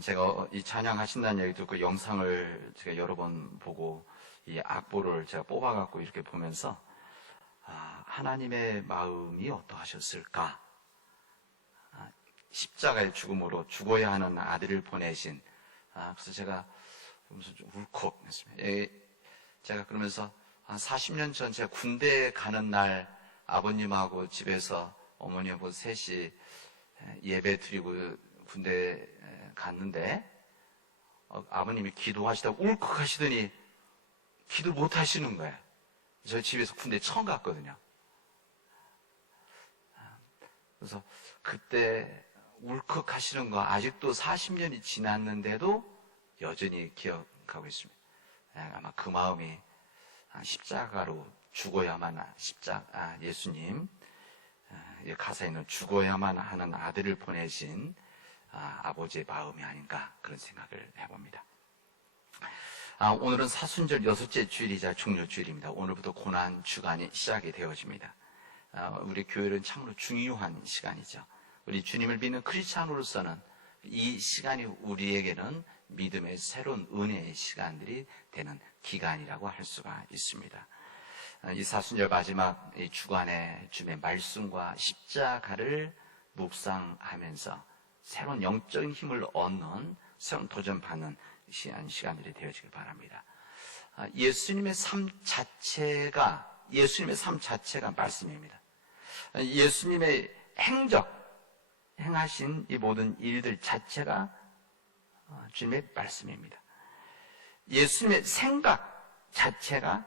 제가 이 찬양하신다는 얘기 듣고 영상을 제가 여러 번 보고 이 악보를 제가 뽑아갖고 이렇게 보면서 하나님의 마음이 어떠하셨을까? 십자가의 죽음으로 죽어야 하는 아들을 보내신, 그래서 제가 무슨 좀 울컥했습니다. 제가 그러면서 한 40년 전 제가 군대에 가는 날 아버님하고 집에서 어머니하고 셋이 예배 드리고 군대에 갔는데 아버님이 기도하시다가 울컥하시더니 기도 못 하시는 거예요. 저희 집에서 군대 처음 갔거든요. 그래서 그때 울컥하시는 거 아직도 40년이 지났는데도 여전히 기억하고 있습니다. 아마 그 마음이 십자가로 죽어야만 예수님 가사에는 죽어야만 하는 아들을 보내신 아버지의 마음이 아닌가 그런 생각을 해봅니다. 오늘은 사순절 6째 주일이자 중요주일입니다. 오늘부터 고난 주간이 시작이 되어집니다. 우리 교회는 참으로 중요한 시간이죠. 우리 주님을 믿는 크리스찬으로서는 이 시간이 우리에게는 믿음의 새로운 은혜의 시간들이 되는 기간이라고 할 수가 있습니다. 이 사순절 마지막 이 주간에 주님의 말씀과 십자가를 묵상하면서 새로운 영적인 힘을 얻는 새로운 도전받는 시간들이 되어지길 바랍니다. 예수님의 삶 자체가 말씀입니다. 예수님의 행하신 이 모든 일들 자체가 주님의 말씀입니다. 예수님의 생각 자체가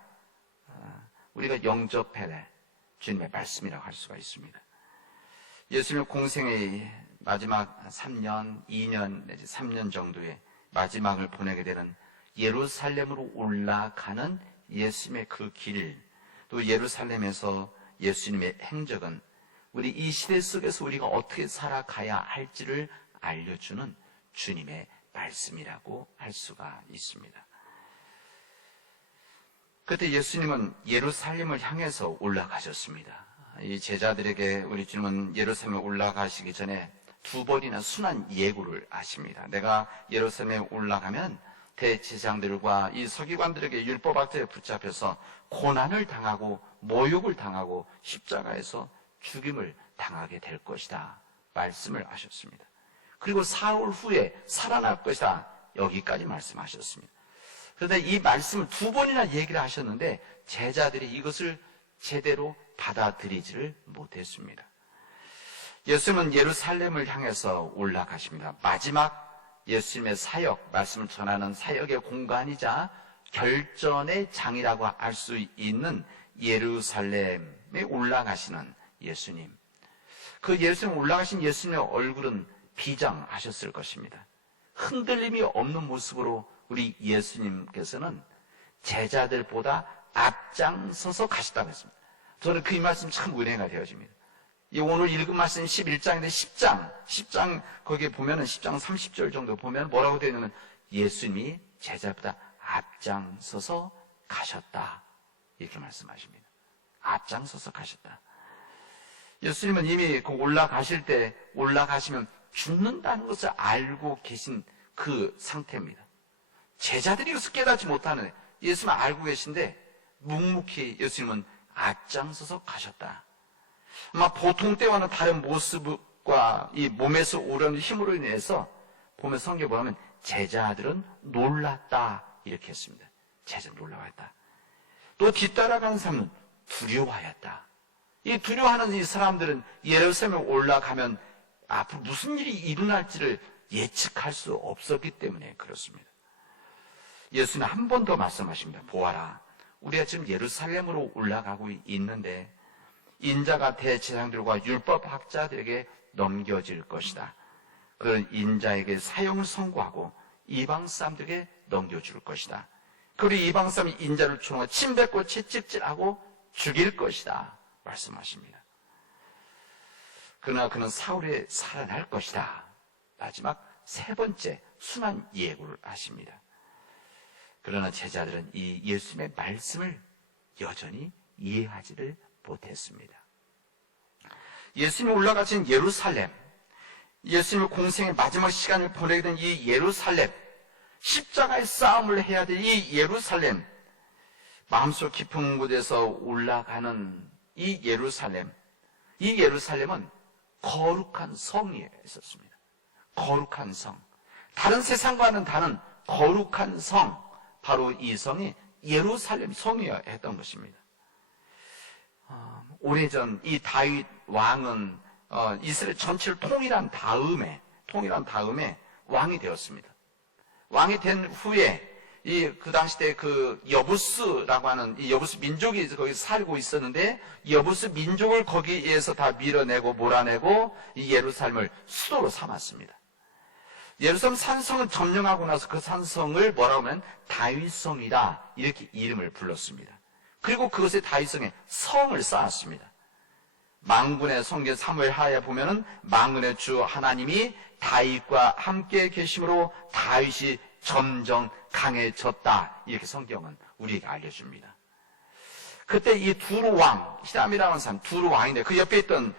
우리가 영접해야 될 주님의 말씀이라고 할 수가 있습니다. 예수님의 공생의 마지막 3년, 2년 내지 3년 정도의 마지막을 보내게 되는 예루살렘으로 올라가는 예수님의 그 길, 또 예루살렘에서 예수님의 행적은 우리 이 시대 속에서 우리가 어떻게 살아가야 할지를 알려주는 주님의 말씀이라고 할 수가 있습니다. 그때 예수님은 예루살렘을 향해서 올라가셨습니다. 이 제자들에게 우리 주님은 예루살렘에 올라가시기 전에 2번이나 순한 예고를 하십니다. 내가 예루살렘에 올라가면 대제사장들과 이 서기관들에게 율법학자에 붙잡혀서 고난을 당하고 모욕을 당하고 십자가에서 죽임을 당하게 될 것이다 말씀을 하셨습니다. 그리고 사흘 후에 살아날 것이다 여기까지 말씀하셨습니다. 그런데 이 말씀을 2번이나 얘기를 하셨는데 제자들이 이것을 제대로 받아들이지를 못했습니다. 예수님은 예루살렘을 향해서 올라가십니다. 마지막 예수님의 사역, 말씀을 전하는 사역의 공간이자 결전의 장이라고 할 수 있는 예루살렘에 올라가시는 예수님. 그 예수님 올라가신 예수님의 얼굴은 비장하셨을 것입니다. 흔들림이 없는 모습으로 우리 예수님께서는 제자들보다 앞장서서 가시다고 했습니다. 저는 그 말씀 참 은혜가 되어집니다. 이 오늘 읽은 말씀 11장인데 10장 거기에 보면은 10장 30절 정도 보면 뭐라고 되어 있냐면 예수님이 제자보다 앞장서서 가셨다 이렇게 말씀하십니다. 앞장서서 가셨다. 예수님은 이미 그 올라가시면 죽는다는 것을 알고 계신 그 상태입니다. 제자들이 이것을 깨닫지 못하는 예수님은 알고 계신데 묵묵히 예수님은 앞장서서 가셨다. 아마 보통 때와는 다른 모습과 이 몸에서 오르는 힘으로 인해서 보면 성경에 보면 제자들은 놀랐다 이렇게 했습니다. 제자들은 놀라웠다. 또 뒤따라가는 사람은 두려워하였다. 이 두려워하는 이 사람들은 예루살렘에 올라가면 앞으로 무슨 일이 일어날지를 예측할 수 없었기 때문에 그렇습니다. 예수는 한 번 더 말씀하십니다. 보아라, 우리가 지금 예루살렘으로 올라가고 있는데 인자가 대제사장들과 율법학자들에게 넘겨질 것이다. 그런 인자에게 사형을 선고하고 이방 사람들에게 넘겨줄 것이다. 그리고 이방 사람이 인자를 추롱하고 침뱉고 채찍질하고 죽일 것이다 말씀하십니다. 그러나 그는 사흘에 살아날 것이다. 마지막 3번째 순한 예고를 하십니다. 그러나 제자들은 이 예수님의 말씀을 여전히 이해하지를 못했습니다. 예수님이 올라가신 예루살렘, 예수님의 공생의 마지막 시간을 보내게 된 이 예루살렘, 십자가의 싸움을 해야 될 이 예루살렘, 마음속 깊은 곳에서 올라가는 이 예루살렘은 거룩한 성이 있었습니다. 거룩한 성. 다른 세상과는 다른 거룩한 성, 바로 이 성이 예루살렘 성이어야 했던 것입니다. 오래전 이 다윗 왕은 이스라엘 전체를 통일한 다음에 왕이 되었습니다. 왕이 된 후에 그 당시 때 그 여부스라고 하는 이 여부스 민족이 거기 살고 있었는데, 여부스 민족을 거기에서 다 밀어내고 몰아내고 이 예루살렘을 수도로 삼았습니다. 예루살렘 산성을 점령하고 나서 그 산성을 뭐라고 하면 다윗성이다, 이렇게 이름을 불렀습니다. 그리고 그것에 다윗성에 성을 쌓았습니다. 만군의 성경 사무엘하에 보면은 만군의 주 하나님이 다윗과 함께 계심으로 다윗이 점점 강해졌다, 이렇게 성경은 우리에게 알려줍니다. 그때 이 두로 왕, 히람이라는 사람, 두로 왕인데 그 옆에 있던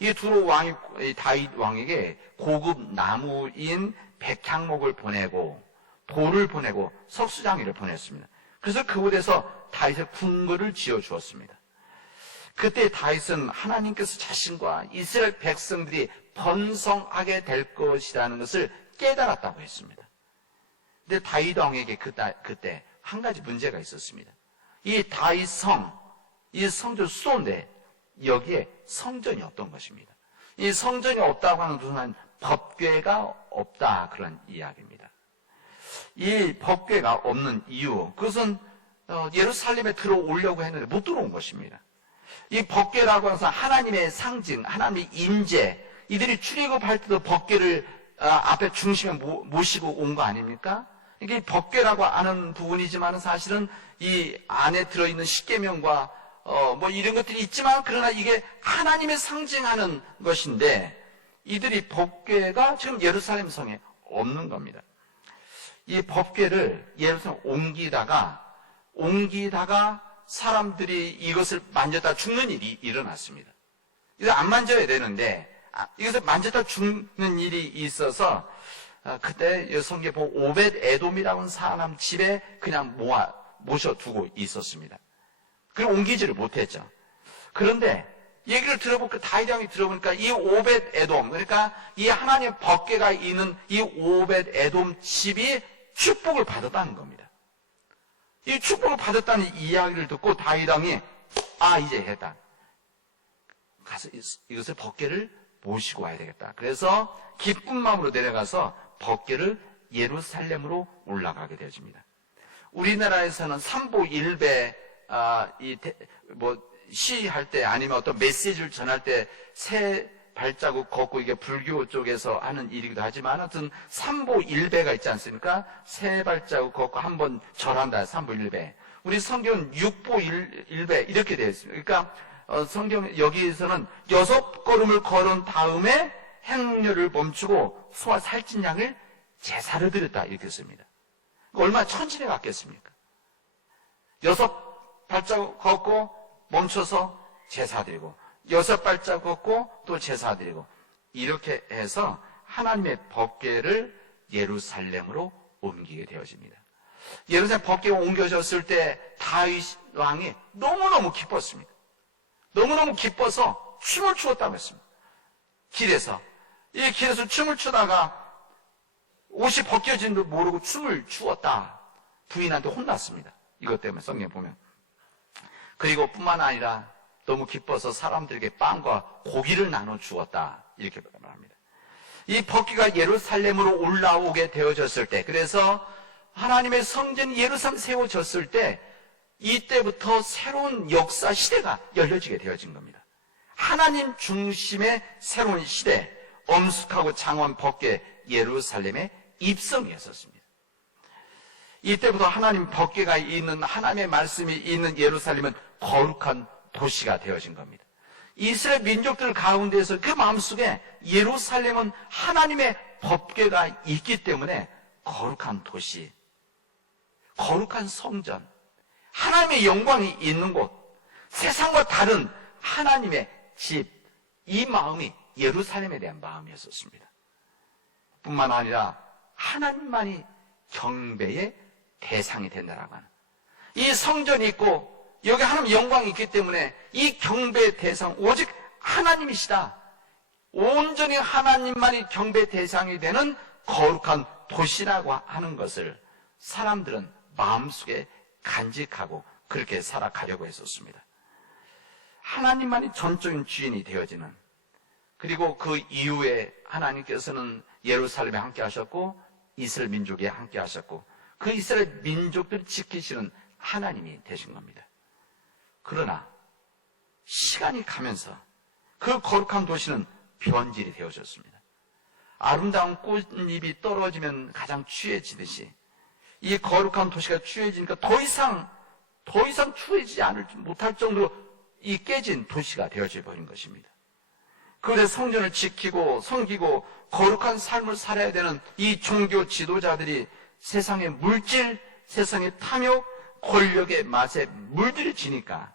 이 두로 왕이 다윗 왕에게 고급 나무인 백향목을 보내고 돌을 보내고 석수장이를 보냈습니다. 그래서 그곳에서 다윗의 궁궐을 지어 주었습니다. 그때 다윗은 하나님께서 자신과 이스라엘 백성들이 번성하게 될 것이라는 것을 깨달았다고 했습니다. 근데 다윗 왕에게 그때 한 가지 문제가 있었습니다. 이 다윗 이 성전 수도인데 여기에 성전이 없던 것입니다. 이 성전이 없다고 하는 것은 법궤가 없다, 그런 이야기입니다. 이 법궤가 없는 이유, 그것은 예루살렘에 들어오려고 했는데 못 들어온 것입니다. 이 법궤라고 해서 하나님의 상징, 하나님의 임재, 이들이 출애굽할 때도 법궤를 앞에 중심에 모시고 온 거 아닙니까? 이게 법궤라고 하는 부분이지만 사실은 이 안에 들어있는 십계명과 뭐 이런 것들이 있지만, 그러나 이게 하나님의 상징하는 것인데 이들이 법궤가 지금 예루살렘 성에 없는 겁니다. 이 법궤를 예루살렘 옮기다가 사람들이 이것을 만졌다 죽는 일이 일어났습니다. 이거 안 만져야 되는데 이것을 만졌다 죽는 일이 있어서 그때 성경에 보면 오벳 에돔이라고 하는 사람 집에 그냥 모셔두고 있었습니다. 그리고 옮기지를 못했죠. 그런데 얘기를 들어보니까, 다윗 왕이 들어보니까 이 오벳 에돔, 그러니까 이 하나님의 법궤가 있는 이 오벳 에돔 집이 축복을 받았다는 겁니다. 이 축복을 받았다는 이야기를 듣고 다윗 왕이 이제 했다. 가서 이것을 법궤를 모시고 와야 되겠다. 그래서 기쁜 마음으로 내려가서 법궤를 예루살렘으로 올라가게 되어집니다. 우리나라에서는 삼보일배 시할 때 아니면 어떤 메시지를 전할 때 새 발자국 걷고, 이게 불교 쪽에서 하는 일이기도 하지만 하여튼 삼보일배가 있지 않습니까? 새 발자국 걷고 한번 절한다, 삼보일배. 우리 성경은 육보일배 이렇게 되어 있습니다. 그러니까 성경 여기에서는 6걸음을 걸은 다음에 행렬을 멈추고 소와 살찐 양을 제사를 드렸다, 이렇게 씁니다. 얼마나 천진에 갔겠습니까? 6발자국 걷고 멈춰서 제사 드리고, 6발자국 걷고 또 제사 드리고, 이렇게 해서 하나님의 법궤를 예루살렘으로 옮기게 되어집니다. 예루살렘 법궤가 옮겨졌을 때 다윗 왕이 너무너무 기뻤습니다. 너무너무 기뻐서 춤을 추었다고 했습니다. 길에서 춤을 추다가 옷이 벗겨진 줄 모르고 춤을 추었다. 부인한테 혼났습니다. 이것 때문에 성경에 보면. 그리고 뿐만 아니라 너무 기뻐서 사람들에게 빵과 고기를 나눠 주었다, 이렇게 말합니다. 이 법궤가 예루살렘으로 올라오게 되어졌을 때, 그래서 하나님의 성전이 예루살렘 세워졌을 때, 이때부터 새로운 역사 시대가 열려지게 되어진 겁니다. 하나님 중심의 새로운 시대, 엄숙하고 장원 법궤 예루살렘의 입성이었습니다. 이때부터 하나님 법궤가 있는, 하나님의 말씀이 있는 예루살렘은 거룩한 도시가 되어진 겁니다. 이스라엘 민족들 가운데서 그 마음속에 예루살렘은 하나님의 법궤가 있기 때문에 거룩한 도시, 거룩한 성전, 하나님의 영광이 있는 곳, 세상과 다른 하나님의 집, 이 마음이 예루살렘에 대한 마음이었었습니다. 뿐만 아니라 하나님만이 경배의 대상이 된다라고 하는, 이 성전이 있고 여기 하나님 영광이 있기 때문에 이 경배의 대상 오직 하나님이시다, 온전히 하나님만이 경배 대상이 되는 거룩한 도시라고 하는 것을 사람들은 마음속에 간직하고 그렇게 살아가려고 했었습니다. 하나님만이 전적인 주인이 되어지는, 그리고 그 이후에 하나님께서는 예루살렘에 함께 하셨고 이스라엘 민족에 함께 하셨고 그 이스라엘 민족들을 지키시는 하나님이 되신 겁니다. 그러나 시간이 가면서 그 거룩한 도시는 변질이 되어졌습니다. 아름다운 꽃잎이 떨어지면 가장 취해지듯이 이 거룩한 도시가 취해지니까 더 이상 취해지지 못할 정도로 이 깨진 도시가 되어져 버린 것입니다. 그래서 성전을 지키고 섬기고 거룩한 삶을 살아야 되는 이 종교 지도자들이 세상의 물질, 세상의 탐욕, 권력의 맛에 물들여지니까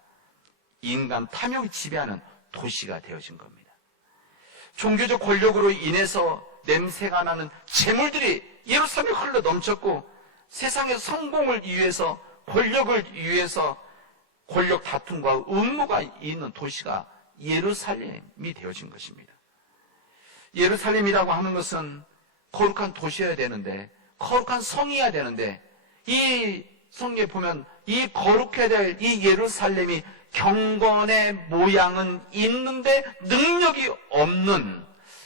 인간 탐욕이 지배하는 도시가 되어진 겁니다. 종교적 권력으로 인해서 냄새가 나는 재물들이 예루살렘에 흘러 넘쳤고 세상의 성공을 위해서, 권력을 위해서 권력 다툼과 음모가 있는 도시가 예루살렘이 되어진 것입니다. 예루살렘이라고 하는 것은 거룩한 도시여야 되는데, 거룩한 성이어야 되는데, 이 성경에 보면 이 거룩해야 될 이 예루살렘이 경건의 모양은 있는데 능력이 없는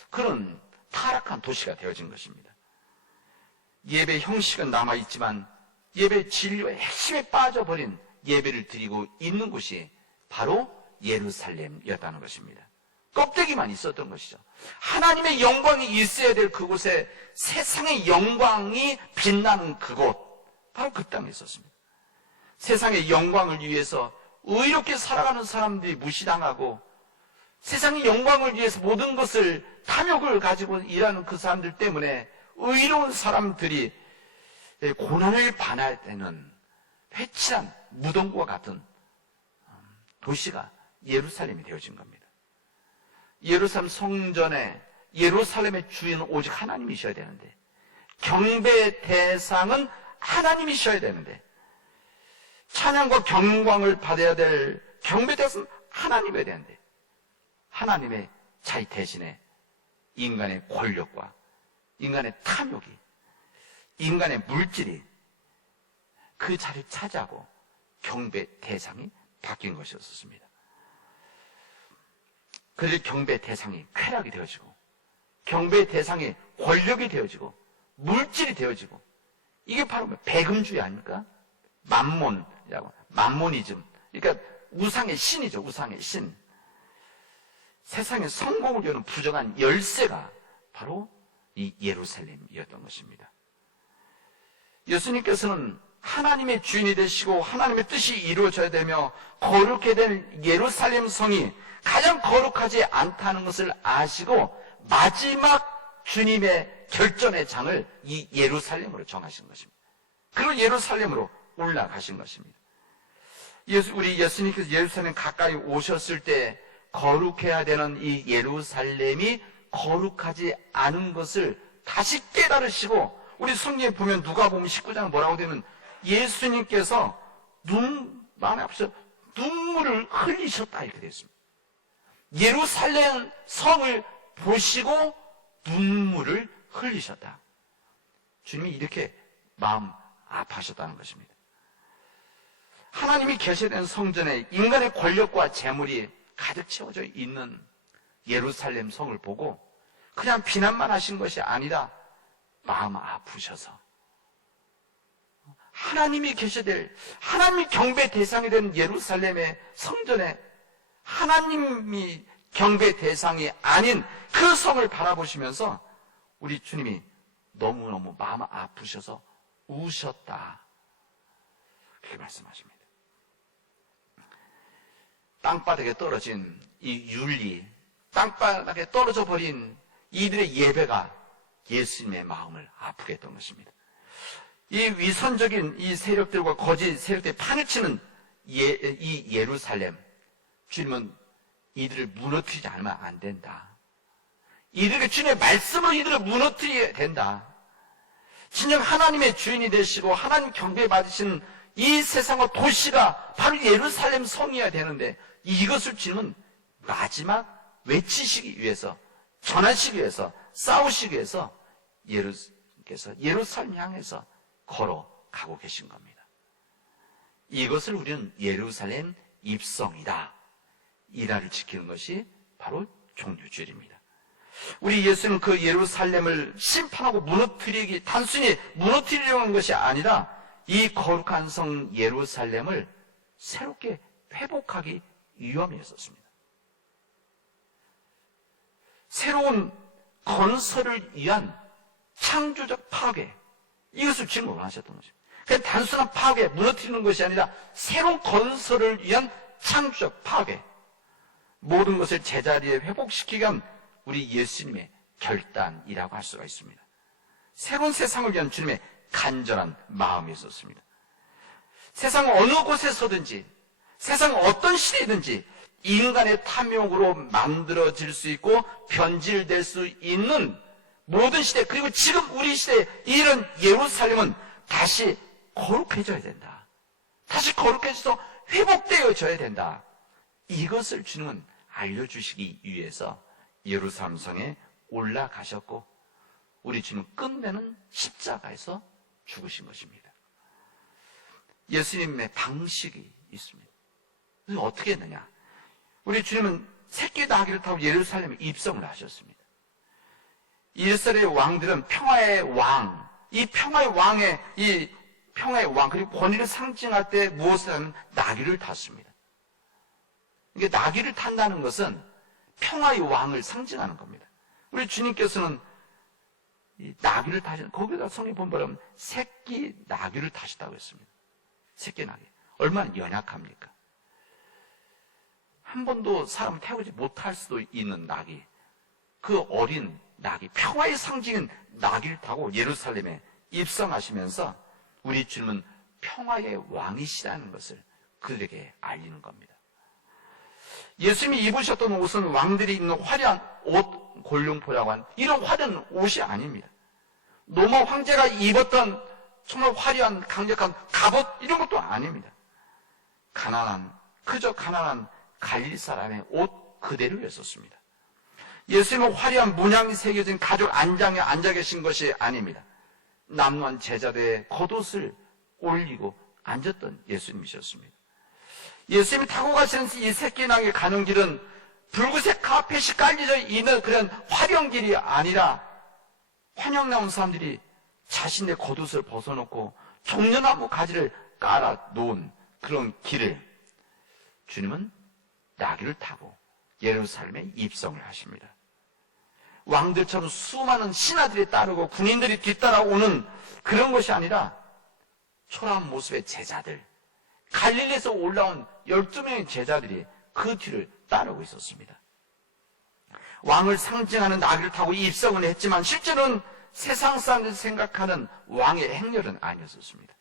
그런 타락한 도시가 되어진 것입니다. 예배 형식은 남아있지만 예배 진리의 핵심에 빠져버린 예배를 드리고 있는 곳이 바로 예루살렘이었다는 것입니다. 껍데기만 있었던 것이죠. 하나님의 영광이 있어야 될 그곳에 세상의 영광이 빛나는 그곳, 바로 그 땅에 있었습니다. 세상의 영광을 위해서 의롭게 살아가는 사람들이 무시당하고 세상의 영광을 위해서 모든 것을 탐욕을 가지고 일하는 그 사람들 때문에 의로운 사람들이 고난을 받아야 되는 회칠한 무덤과 같은 도시가 예루살렘이 되어진 겁니다. 예루살렘 성전에 예루살렘의 주인은 오직 하나님이셔야 되는데, 경배의 대상은 하나님이셔야 되는데, 찬양과 경광을 받아야 될 경배 대상은 하나님이어야 되는데, 하나님의 자리 대신에 인간의 권력과 인간의 탐욕이, 인간의 물질이 그 자리를 차지하고 경배 대상이 바뀐 것이었습니다. 그래서 경배 대상이 쾌락이 되어지고, 경배 대상이 권력이 되어지고, 물질이 되어지고, 이게 바로 배금주의 아닙니까? 만몬이라고, 만모니즘. 그러니까 우상의 신이죠, 우상의 신. 세상의 성공을 여는 부정한 열쇠가 바로 이 예루살렘이었던 것입니다. 예수님께서는 하나님의 주인이 되시고 하나님의 뜻이 이루어져야 되며 거룩해 된 예루살렘 성이 가장 거룩하지 않다는 것을 아시고 마지막 주님의 결전의 장을 이 예루살렘으로 정하신 것입니다. 그리고 예루살렘으로 올라가신 것입니다. 우리 예수님께서 예루살렘 가까이 오셨을 때 거룩해야 되는 이 예루살렘이 거룩하지 않은 것을 다시 깨달으시고, 우리 성경에 보면 누가복음 19장 뭐라고 되면 예수님께서 마음에 앞서 눈물을 흘리셨다 이렇게 되어 있습니다. 예루살렘 성을 보시고 눈물을 흘리셨다. 주님이 이렇게 마음 아파하셨다는 것입니다. 하나님이 계셔야 되는 성전에 인간의 권력과 재물이 가득 채워져 있는 예루살렘 성을 보고 그냥 비난만 하신 것이 아니라 마음 아프셔서 하나님이 계셔야 될, 하나님이 경배 대상이 된 예루살렘의 성전에 하나님이 경배 대상이 아닌 그 성을 바라보시면서 우리 주님이 너무너무 마음 아프셔서 우셨다, 그렇게 말씀하십니다. 땅바닥에 떨어진 이 윤리, 땅바닥에 떨어져 버린 이들의 예배가 예수님의 마음을 아프게 했던 것입니다. 이 위선적인 이 세력들과 거짓 세력들이 판을 치는 이 예루살렘, 주님은 이들을 무너뜨리지 않으면 안 된다. 이들에게 주님의 말씀으로 이들을 무너뜨려야 된다. 진정 하나님의 주인이 되시고 하나님 경배에 받으신 이 세상과 도시가 바로 예루살렘 성이어야 되는데, 이것을 주님은 마지막 외치시기 위해서, 전하시기 위해서, 싸우시기 위해서 예루살렘 향해서 걸어가고 계신 겁니다. 이것을 우리는 예루살렘 입성이다, 이 날을 지키는 것이 바로 종료주일입니다. 우리 예수는 그 예루살렘을 심판하고 단순히 무너뜨리려는 하는 것이 아니라 이 거룩한 성 예루살렘을 새롭게 회복하기 위함이었습니다. 새로운 건설을 위한 창조적 파괴, 이것을 주님은 원하셨던 거죠. 그냥 단순한 파괴, 무너뜨리는 것이 아니라 새로운 건설을 위한 창조적 파괴, 모든 것을 제자리에 회복시키기 위한 우리 예수님의 결단이라고 할 수가 있습니다. 새로운 세상을 위한 주님의 간절한 마음이 있었습니다. 세상 어느 곳에서든지, 세상 어떤 시대든지 인간의 탐욕으로 만들어질 수 있고 변질될 수 있는 모든 시대, 그리고 지금 우리 시대에 이런 예루살렘은 다시 거룩해져야 된다. 다시 거룩해져서 회복되어져야 된다. 이것을 주님은 알려주시기 위해서 예루살렘 성에 올라가셨고, 우리 주님은 끝내는 십자가에서 죽으신 것입니다. 예수님의 방식이 있습니다. 그래서 어떻게 했느냐? 우리 주님은 새끼 나귀를 타고 예루살렘에 입성을 하셨습니다. 이스라엘의 왕들은 평화의 왕, 이 평화의 왕, 그리고 권위를 상징할 때 무엇을 하면 나귀를 탔습니다. 이게 나귀를 탄다는 것은 평화의 왕을 상징하는 겁니다. 우리 주님께서는 이 나귀를 타시는, 거기다 성경 본보면 새끼 나귀를 타시다고 했습니다. 새끼 나귀. 얼마나 연약합니까? 한 번도 사람을 태우지 못할 수도 있는 나귀, 그 어린 나귀, 평화의 상징인 나귀를 타고 예루살렘에 입성하시면서 우리 주님은 평화의 왕이시라는 것을 그들에게 알리는 겁니다. 예수님이 입으셨던 옷은 왕들이 입는 화려한 옷, 골룡포라고 하는 이런 화려한 옷이 아닙니다. 로마 황제가 입었던 정말 화려한 강력한 갑옷, 이런 것도 아닙니다. 그저 가난한 갈릴리 사람의 옷 그대로였었습니다. 예수님은 화려한 문양이 새겨진 가죽 안장에 앉아 계신 것이 아닙니다. 남루한 제자들의 겉옷을 올리고 앉았던 예수님이셨습니다. 예수님이 타고 가시는 이 새끼나귀 가는 길은 붉은색 카펫이 깔려져 있는 그런 화려한 길이 아니라 환영 나온 사람들이 자신의 겉옷을 벗어놓고 종려나무 가지를 깔아 놓은 그런 길을 주님은 나귀를 타고 예루살렘에 입성을 하십니다. 왕들처럼 수많은 신하들이 따르고 군인들이 뒤따라오는 그런 것이 아니라 초라한 모습의 제자들, 갈릴리에서 올라온 12명의 제자들이 그 뒤를 따르고 있었습니다. 왕을 상징하는 나귀를 타고 입성을 했지만 실제로는 세상 사람들이 생각하는 왕의 행렬은 아니었습니다.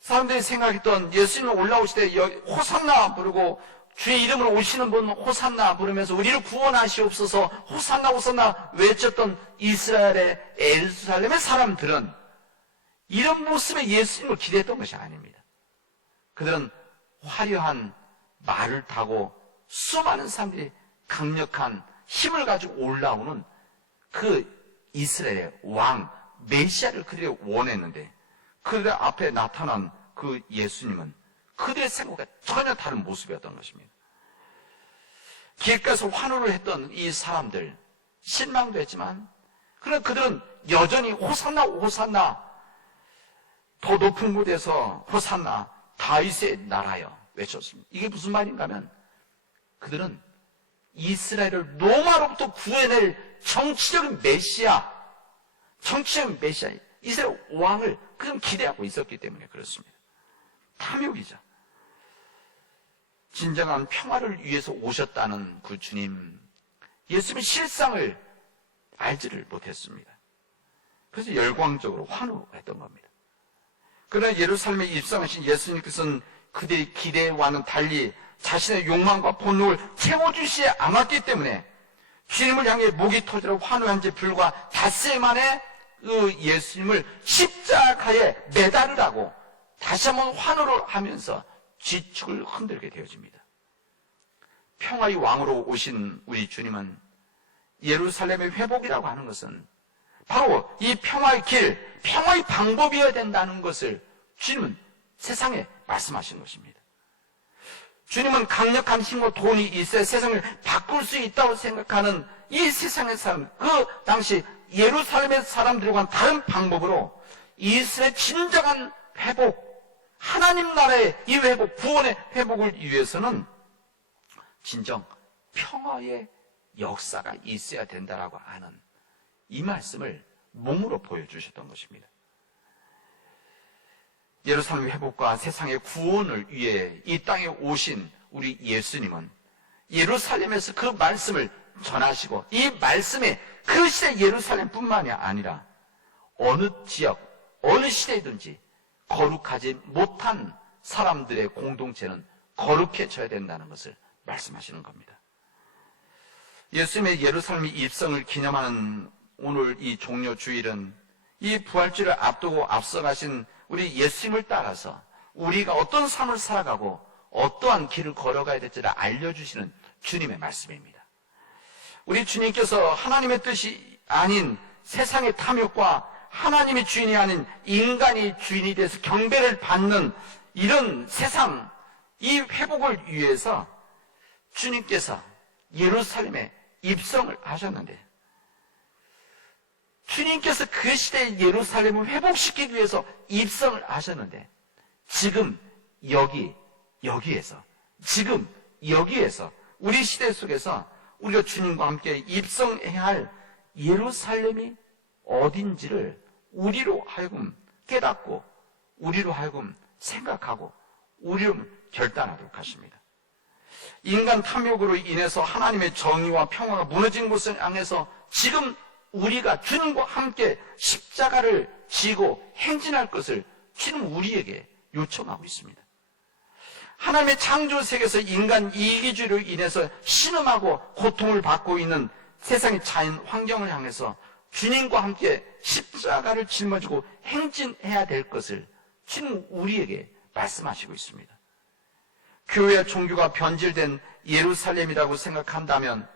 사람들이 생각했던 예수님이 올라오실 때 호산나 부르고 주의 이름으로 오시는 분 호산나 부르면서 우리를 구원하시옵소서 호산나 호산나 외쳤던 이스라엘의 예루살렘의 사람들은 이런 모습의 예수님을 기대했던 것이 아닙니다. 그들은 화려한 말을 타고 수많은 사람들이 강력한 힘을 가지고 올라오는 그 이스라엘의 왕 메시아를 그들이 원했는데, 그들 앞에 나타난 그 예수님은 그들의 생각과 전혀 다른 모습이었던 것입니다. 길가에서 환호를 했던 이 사람들, 실망도 했지만 그러나 그들은 여전히 호산나 호산나, 더 높은 곳에서 호산나 다윗의 나라여 외쳤습니다. 이게 무슨 말인가 하면 그들은 이스라엘을 로마로부터 구해낼 정치적인 메시아, 이스라엘 왕을 그들은 기대하고 있었기 때문에 그렇습니다. 탐욕이죠. 진정한 평화를 위해서 오셨다는 그 주님, 예수님의 실상을 알지를 못했습니다. 그래서 열광적으로 환호했던 겁니다. 그러나 예루살렘에 입성하신 예수님께서는 그들의 기대와는 달리 자신의 욕망과 본능을 채워주시지 않았기 때문에 주님을 향해 목이 터지러 환호한 지 불과 닷새 만에 그 예수님을 십자가에 매달으라고 다시 한번 환호를 하면서 지축을 흔들게 되어집니다. 평화의 왕으로 오신 우리 주님은 예루살렘의 회복이라고 하는 것은 바로 이 평화의 길, 평화의 방법이어야 된다는 것을 주님은 세상에 말씀하신 것입니다. 주님은 강력한 힘과 돈이 있어야 세상을 바꿀 수 있다고 생각하는 이 세상의 사람, 그 당시 예루살렘의 사람들과는 다른 방법으로 이스라엘의 진정한 회복, 하나님 나라의 이 회복, 구원의 회복을 위해서는 진정 평화의 역사가 있어야 된다라고 하는 이 말씀을 몸으로 보여주셨던 것입니다. 예루살렘 회복과 세상의 구원을 위해 이 땅에 오신 우리 예수님은 예루살렘에서 그 말씀을 전하시고 이 말씀에 그 시대 예루살렘뿐만이 아니라 어느 지역, 어느 시대든지 거룩하지 못한 사람들의 공동체는 거룩해져야 된다는 것을 말씀하시는 겁니다. 예수님의 예루살렘 입성을 기념하는 오늘 이 종료주일은 이 부활주를 앞두고 앞서가신 우리 예수님을 따라서 우리가 어떤 삶을 살아가고 어떠한 길을 걸어가야 될지를 알려주시는 주님의 말씀입니다. 우리 주님께서 하나님의 뜻이 아닌 세상의 탐욕과 하나님의 주인이 아닌 인간이 주인이 돼서 경배를 받는 이런 세상, 이 회복을 위해서 주님께서 예루살렘에 입성을 하셨는데 주님께서 그 시대의 예루살렘을 회복시키기 위해서 입성을 하셨는데 지금 여기에서 우리 시대 속에서 우리가 주님과 함께 입성해야 할 예루살렘이 어딘지를 우리로 하여금 깨닫고 우리로 하여금 생각하고 우리로 결단하도록 하십니다. 인간 탐욕으로 인해서 하나님의 정의와 평화가 무너진 곳을 향해서 지금 우리가 주님과 함께 십자가를 지고 행진할 것을 주님 우리에게 요청하고 있습니다. 하나님의 창조 세계에서 인간 이기주의로 인해서 신음하고 고통을 받고 있는 세상의 자연 환경을 향해서 주님과 함께 십자가를 짊어지고 행진해야 될 것을 주님 우리에게 말씀하시고 있습니다. 교회와 종교가 변질된 예루살렘이라고 생각한다면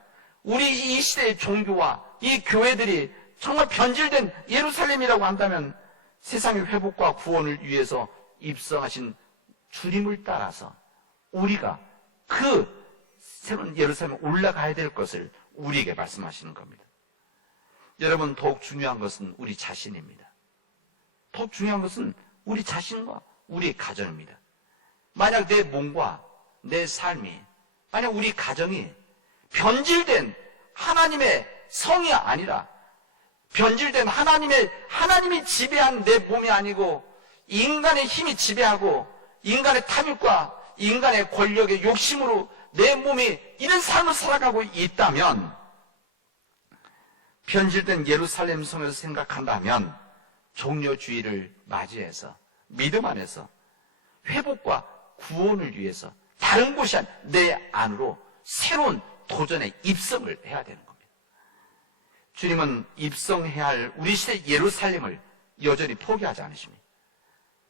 우리 이 시대의 종교와 이 교회들이 정말 변질된 예루살렘이라고 한다면 세상의 회복과 구원을 위해서 입성하신 주님을 따라서 우리가 그 새로운 예루살렘에 올라가야 될 것을 우리에게 말씀하시는 겁니다. 여러분, 더욱 중요한 것은 우리 자신입니다. 더욱 중요한 것은 우리 자신과 우리의 가정입니다. 만약 내 몸과 내 삶이, 만약 우리 가정이 변질된 하나님의 성이 아니라 변질된 하나님이 지배한 내 몸이 아니고 인간의 힘이 지배하고 인간의 탐욕과 인간의 권력의 욕심으로 내 몸이 이런 삶을 살아가고 있다면 변질된 예루살렘 성에서 생각한다면 종료주의를 맞이해서 믿음 안에서 회복과 구원을 위해서 다른 곳이 아닌 내 안으로 새로운 도전의 입성을 해야 되는 겁니다. 주님은 입성해야 할 우리 시대 예루살렘을 여전히 포기하지 않으십니다.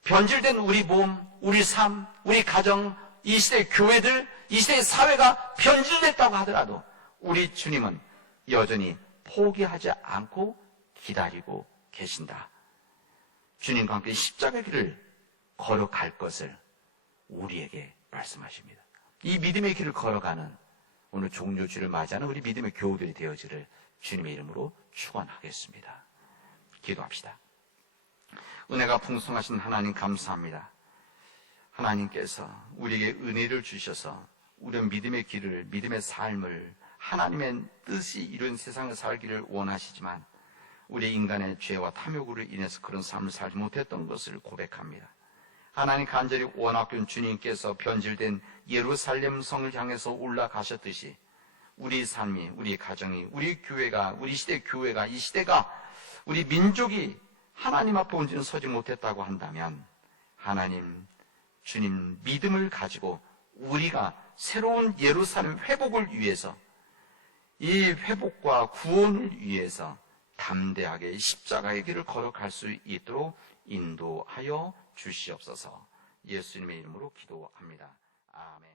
변질된 우리 몸, 우리 삶, 우리 가정, 이 시대의 교회들, 이 시대의 사회가 변질됐다고 하더라도 우리 주님은 여전히 포기하지 않고 기다리고 계신다. 주님과 함께 십자가의 길을 걸어갈 것을 우리에게 말씀하십니다. 이 믿음의 길을 걸어가는 오늘 종료주를 맞이하는 우리 믿음의 교우들이 되어지를 주님의 이름으로 축원하겠습니다. 기도합시다. 은혜가 풍성하신 하나님 감사합니다. 하나님께서 우리에게 은혜를 주셔서 우리의 믿음의 길을, 믿음의 삶을 하나님의 뜻이 이룬 세상을 살기를 원하시지만 우리 인간의 죄와 탐욕으로 인해서 그런 삶을 살지 못했던 것을 고백합니다. 하나님 간절히 원하던 주님께서 변질된 예루살렘 성을 향해서 올라가셨듯이 우리 삶이, 우리 가정이, 우리 교회가, 우리 시대 교회가, 이 시대가, 우리 민족이 하나님 앞에 온전히 서지 못했다고 한다면 하나님, 주님 믿음을 가지고 우리가 새로운 예루살렘 회복을 위해서 이 회복과 구원을 위해서 담대하게 십자가의 길을 걸어갈 수 있도록 인도하여 주시옵소서. 예수님의 이름으로 기도합니다. 아멘.